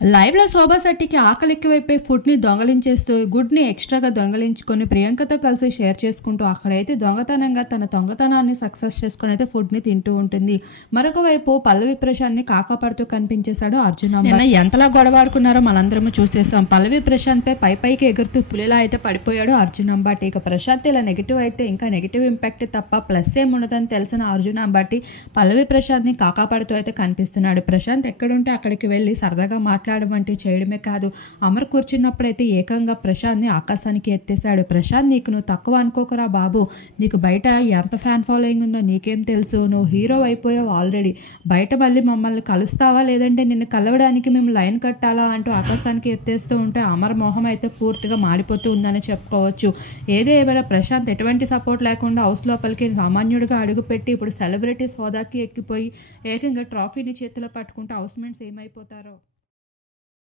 లైవ్‌లో శోభా శెట్టికి ఆకలి ఎక్కువైపోయి ఫుడ్‌ని దొంగిలించేస్తూ, గుడ్‌ని ఎక్స్‌ట్రాగా దొంగిలించుకొని ప్రియాంకతో కలిసి షేర్ చేసుకుంటూ అక్కడైతే దొంగతనంగా తన దొంగతనాన్ని సక్సెస్ చేసుకొనైతే ఫుడ్‌ని తింటూ ఉంటుంది. మరొక వైపు పల్లవి ప్రశాంత్‌ని కాకాపడుతూ కనిపించేశాడు అర్జున్ అంబ. నిన్న ఎంతలా గొడవాడుకున్నారో మనందరము చూసేసాం. పల్లవి ప్రశాంత్‌పై పైకి ఎగురుతూ పులిలా అయితే పడిపోయాడు అర్జున్ అంబాటి. ఇక ప్రశాంత్ ఇలా నెగెటివ్ అయితే ఇంకా నెగెటివ్ ఇంపాక్ట్ తప్ప ప్లస్ ఏం ఉండదని తెలిసిన అర్జున్ అంబాటి పల్లవి ప్రశాంత్‌ని కాకాపడుతూ అయితే కనిపిస్తున్నాడు. ప్రశాంత్ ఎక్కడుంటే అక్కడికి వెళ్ళి సరదాగా మాట్లాడడం వంటివి చేయడమే కాదు, అమర్ కూర్చున్నప్పుడైతే ఏకంగా ప్రశాంత్ని ఆకాశానికి ఎత్తేశాడు. ప్రశాంత్, నీకు నువ్వు తక్కువ అనుకోకురా బాబు, నీకు బయట ఎంత ఫ్యాన్ ఫాలోయింగ్ ఉందో నీకేం తెలుసు, నువ్వు హీరో అయిపోయావు ఆల్రెడీ, బయట మళ్ళీ మమ్మల్ని కలుస్తావా లేదంటే నిన్ను కలవడానికి మేము లైన్ కట్టాలా అంటూ ఆకాశానికి ఎత్తేస్తూ ఉంటే అమర్ మొహం అయితే పూర్తిగా మాడిపోతూ ఉందని చెప్పుకోవచ్చు. ఏదో ఏమైనా ప్రశాంత్ ఎటువంటి సపోర్ట్ లేకుండా హౌస్ లోపలికి సామాన్యుడిగా అడుగుపెట్టి ఇప్పుడు సెలబ్రిటీస్ హోదాకి ఎక్కిపోయి ఏకంగా ట్రాఫీని చేతిలో పట్టుకుంటే హౌస్ మేట్స్ ఏమైపోతారో.